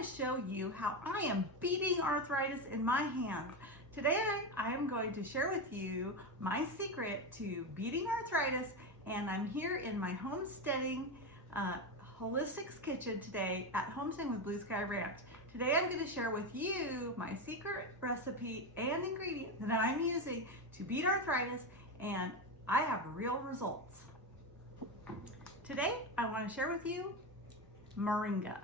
want to show you how I am beating arthritis in my hands. Today I am going to share with you my secret to beating arthritis, and I'm here in my homesteading holistics kitchen today at Homesteading with Blue Sky Ranch. Today I'm going to share with you my secret recipe and ingredient that I'm using to beat arthritis, and I have real results. Today I want to share with you Moringa.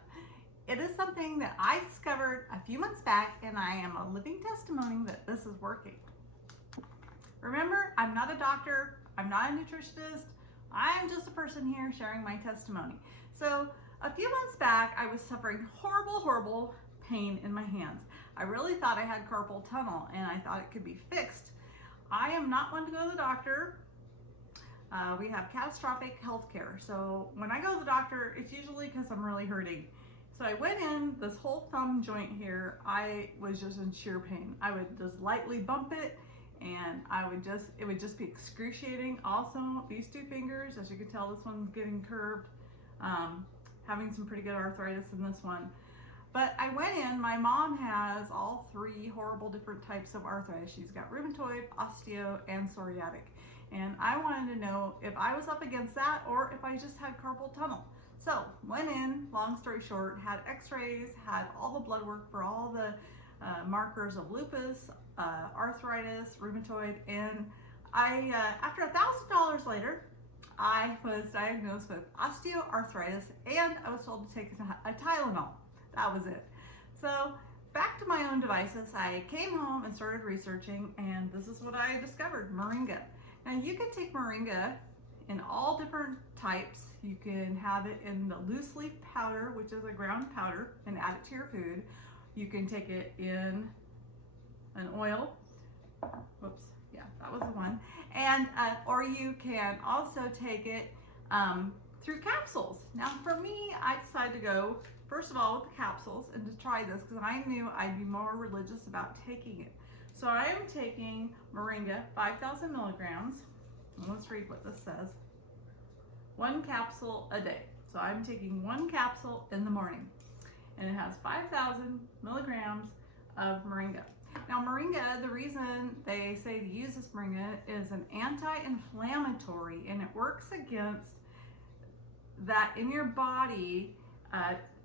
It is something that I discovered a few months back, and I am a living testimony that this is working. Remember, I'm not a doctor, I'm not a nutritionist, I'm just a person here sharing my testimony. So a few months back, I was suffering horrible pain in my hands. I really thought I had carpal tunnel, and I thought it could be fixed. I am not one to go to the doctor. We have catastrophic health care. So when I go to the doctor, it's usually because I'm really hurting. So I went in, this whole thumb joint here, I was just in sheer pain. I would just lightly bump it, and it would just be excruciating. Also, these two fingers, as you can tell, this one's getting curved, having some pretty good arthritis in this one. But I went in, my mom has all three horrible different types of arthritis. She's got rheumatoid, osteo, and psoriatic. And I wanted to know if I was up against that or if I just had carpal tunnel. So went in, long story short, had x-rays, had all the blood work for all the markers of lupus, arthritis, rheumatoid, and after $1,000 later, I was diagnosed with osteoarthritis, and I was told to take a Tylenol. That was it. So back to my own devices, I came home and started researching, and this is what I discovered, Moringa. Now you can take Moringa in all different types. You can have it in the loose leaf powder, which is a ground powder, and add it to your food. You can take it in an oil. Whoops, yeah, that was the one. And or you can also take it through capsules. Now for me, I decided to go first of all with the capsules and to try this because I knew I'd be more religious about taking it. So I am taking Moringa, 5,000 milligrams. And let's read what this says. 1 capsule a day. So I'm taking 1 capsule in the morning, and it has 5,000 milligrams of Moringa. Now Moringa, the reason they say to use this Moringa is an anti-inflammatory, and it works against that in your body.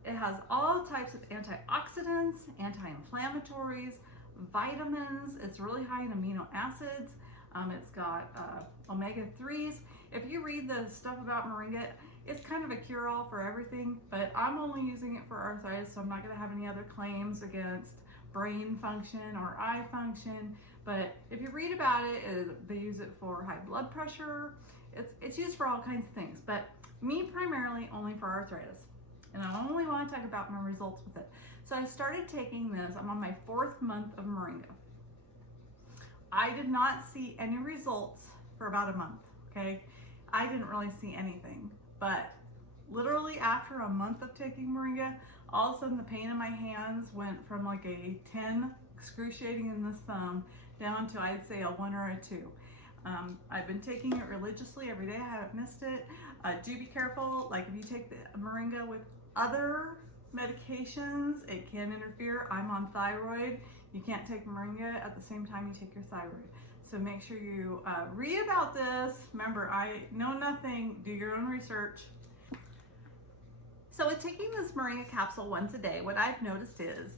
It has all types of antioxidants, anti-inflammatories, vitamins. It's really high in amino acids. It's got omega-3s. If you read the stuff about Moringa, it's kind of a cure-all for everything, but I'm only using it for arthritis, so I'm not going to have any other claims against brain function or eye function. But if you read about it, they use it for high blood pressure. It's used for all kinds of things, but me primarily only for arthritis. And I only want to talk about my results with it. So I started taking this. I'm on my 4th month of Moringa. I did not see any results for about a month, okay? I didn't really see anything, but literally after a month of taking Moringa, all of a sudden the pain in my hands went from like a 10, excruciating in this thumb, down to I'd say a 1 or a 2. I've been taking it religiously every day. I haven't missed it. Do be careful, like if you take the Moringa with other medications, it can interfere. I'm on thyroid. You can't take Moringa at the same time you take your thyroid. So make sure you read about this. Remember, I know nothing. Do your own research. So with taking this Moringa capsule once a day, what I've noticed is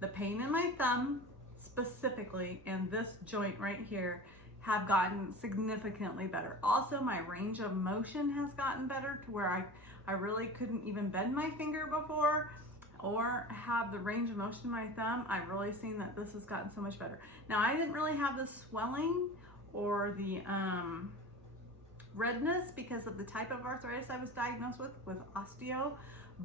the pain in my thumb specifically and this joint right here have gotten significantly better. Also, my range of motion has gotten better to where I really couldn't even bend my finger before or have the range of motion in my thumb. I've really seen that this has gotten so much better. Now, I didn't really have the swelling or the redness because of the type of arthritis I was diagnosed with osteo,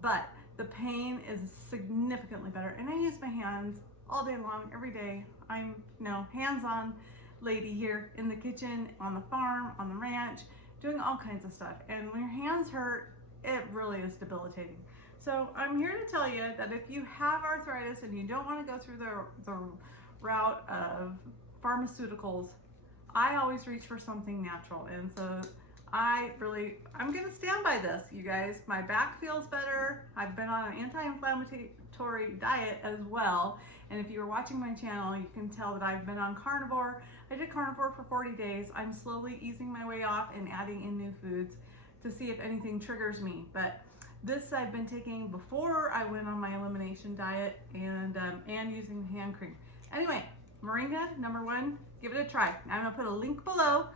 but the pain is significantly better. And I use my hands all day long, every day. I'm hands-on lady here in the kitchen, on the farm, on the ranch, doing all kinds of stuff. And when your hands hurt, it really is debilitating. So I'm here to tell you that if you have arthritis and you don't want to go through the route of pharmaceuticals, I always reach for something natural. And so I'm gonna stand by this, you guys. My back feels better. I've been on an anti-inflammatory diet as well. And if you were watching my channel, you can tell that I've been on carnivore. I did carnivore for 40 days. I'm slowly easing my way off and adding in new foods to see if anything triggers me. But this I've been taking before I went on my elimination diet and using hand cream. Anyway, Moringa, #1, give it a try. I'm gonna put a link below.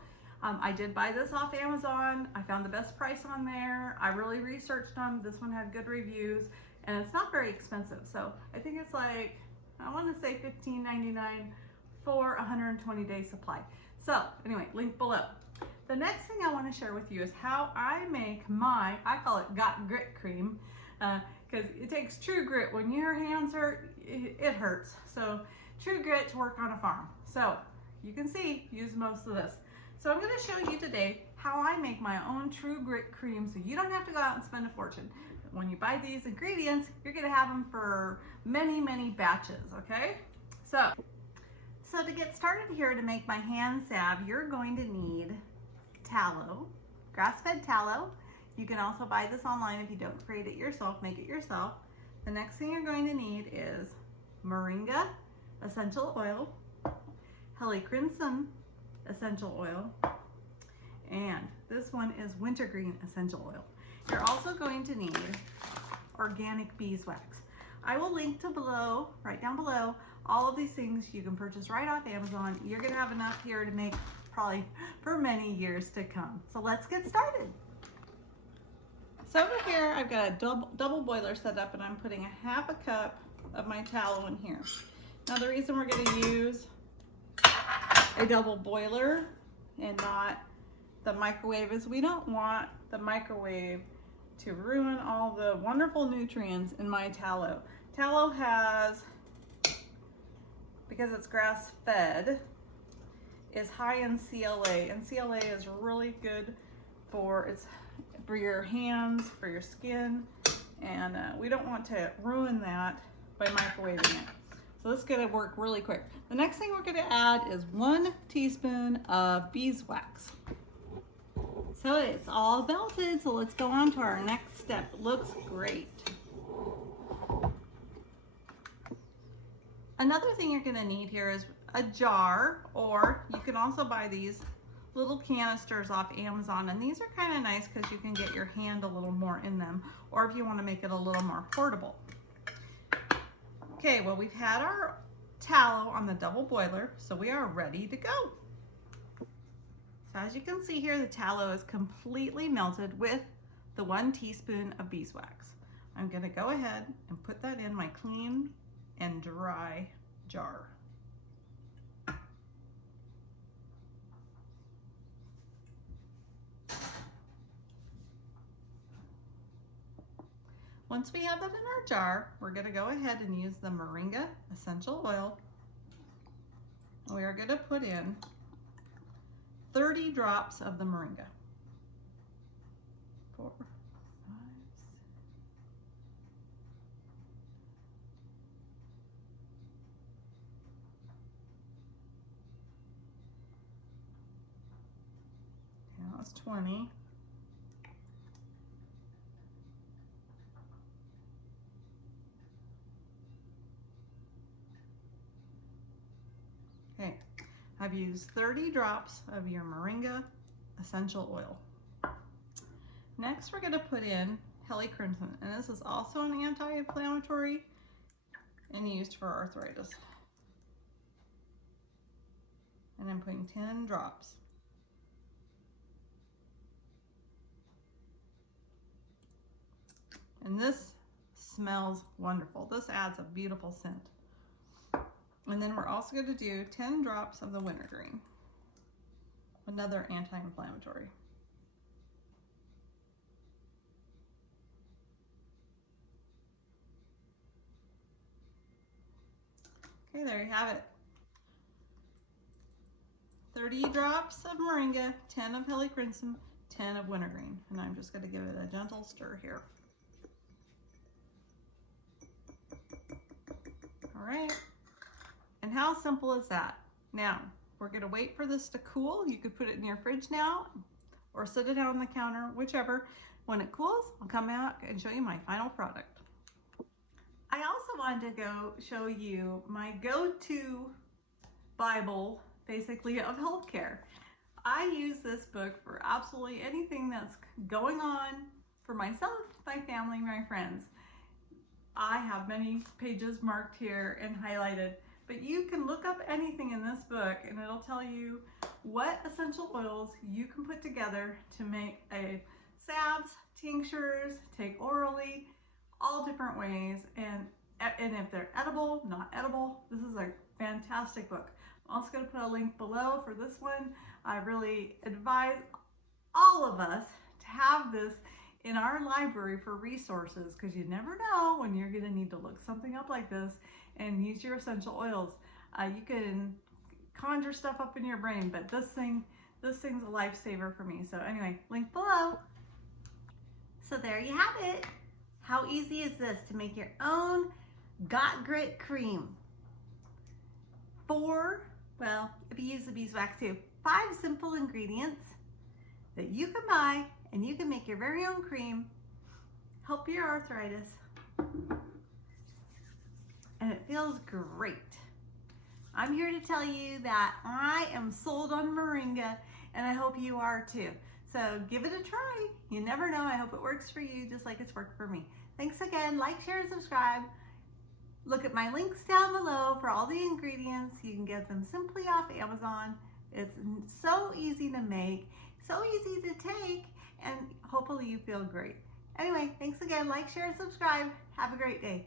I did buy this off Amazon. I found the best price on there. I really researched them. This one had good reviews and it's not very expensive. So I think it's like, I want to say $15.99 for 120-day supply. So anyway, link below. The next thing I want to share with you is how I make I call it Got Grit cream, because it takes true grit. When your hands hurt, it hurts. So true grit to work on a farm. So you can see, use most of this. So I'm going to show you today how I make my own true grit cream so you don't have to go out and spend a fortune. When you buy these ingredients, you're going to have them for many, many batches, okay? So to get started here, to make my hand salve, you're going to need tallow, grass-fed tallow. You can also buy this online if you don't create it yourself, make it yourself. The next thing you're going to need is Moringa essential oil, Helichrysum essential oil, and this one is Wintergreen essential oil. You're also going to need organic beeswax. I will link to below, right down below, all of these things you can purchase right off Amazon. You're gonna have enough here to make probably for many years to come. So let's get started. So over here, I've got a double boiler set up and I'm putting a ½ cup of my tallow in here. Now the reason we're gonna use a double boiler and not the microwave is we don't want the microwave to ruin all the wonderful nutrients in my tallow. Tallow has, because it's grass fed, is high in CLA, and CLA is really good for your hands, for your skin, and we don't want to ruin that by microwaving it. So this is gonna work really quick. The next thing we're gonna add is 1 teaspoon of beeswax. So it's all melted, so let's go on to our next step. It looks great. Another thing you're gonna need here is a jar, or you can also buy these little canisters off Amazon, and these are kind of nice because you can get your hand a little more in them, or if you want to make it a little more portable. Okay, well, we've had our tallow on the double boiler, so we are ready to go. So as you can see here, the tallow is completely melted with the 1 teaspoon of beeswax. I'm going to go ahead and put that in my clean and dry jar. Once we have that in our jar, we're going to go ahead and use the Moringa essential oil. We are going to put in 30 drops of the Moringa. 4, 5, 6. Now it's 20. Okay, I've used 30 drops of your Moringa essential oil. Next, we're going to put in Helichrysum, and this is also an anti-inflammatory and used for arthritis. And I'm putting 10 drops. And this smells wonderful. This adds a beautiful scent. And then we're also going to do 10 drops of the Wintergreen, another anti-inflammatory. Okay, there you have it. 30 drops of Moringa, 10 of Helichrysum, 10 of Wintergreen. And I'm just going to give it a gentle stir here. All right. And how simple is that? Now, we're going to wait for this to cool. You could put it in your fridge now, or sit it out on the counter, whichever. When it cools, I'll come back and show you my final product. I also wanted to go show you my go-to Bible, basically, of healthcare. I use this book for absolutely anything that's going on for myself, my family, my friends. I have many pages marked here and highlighted, but you can look up anything in this book and it'll tell you what essential oils you can put together to make a salves, tinctures, take orally, all different ways, and if they're edible, not edible. This is a fantastic book. I'm also going to put a link below for this one. I really advise all of us to have this in our library for resources, because you never know when you're going to need to look something up like this and use your essential oils. You can conjure stuff up in your brain, but this thing's a lifesaver for me. So anyway, link below. So there you have it. How easy is this to make your own Got Grit cream? Well, if you use the beeswax too, 5 simple ingredients that you can buy and you can make your very own cream, help your arthritis, and it feels great. I'm here to tell you that I am sold on Moringa, and I hope you are too. So give it a try. You never know. I hope it works for you just like it's worked for me. Thanks again. Like, share, and subscribe. Look at my links down below for all the ingredients. You can get them simply off Amazon. It's so easy to make, so easy to take, and hopefully you feel great. Anyway, thanks again. Like, share, and subscribe. Have a great day.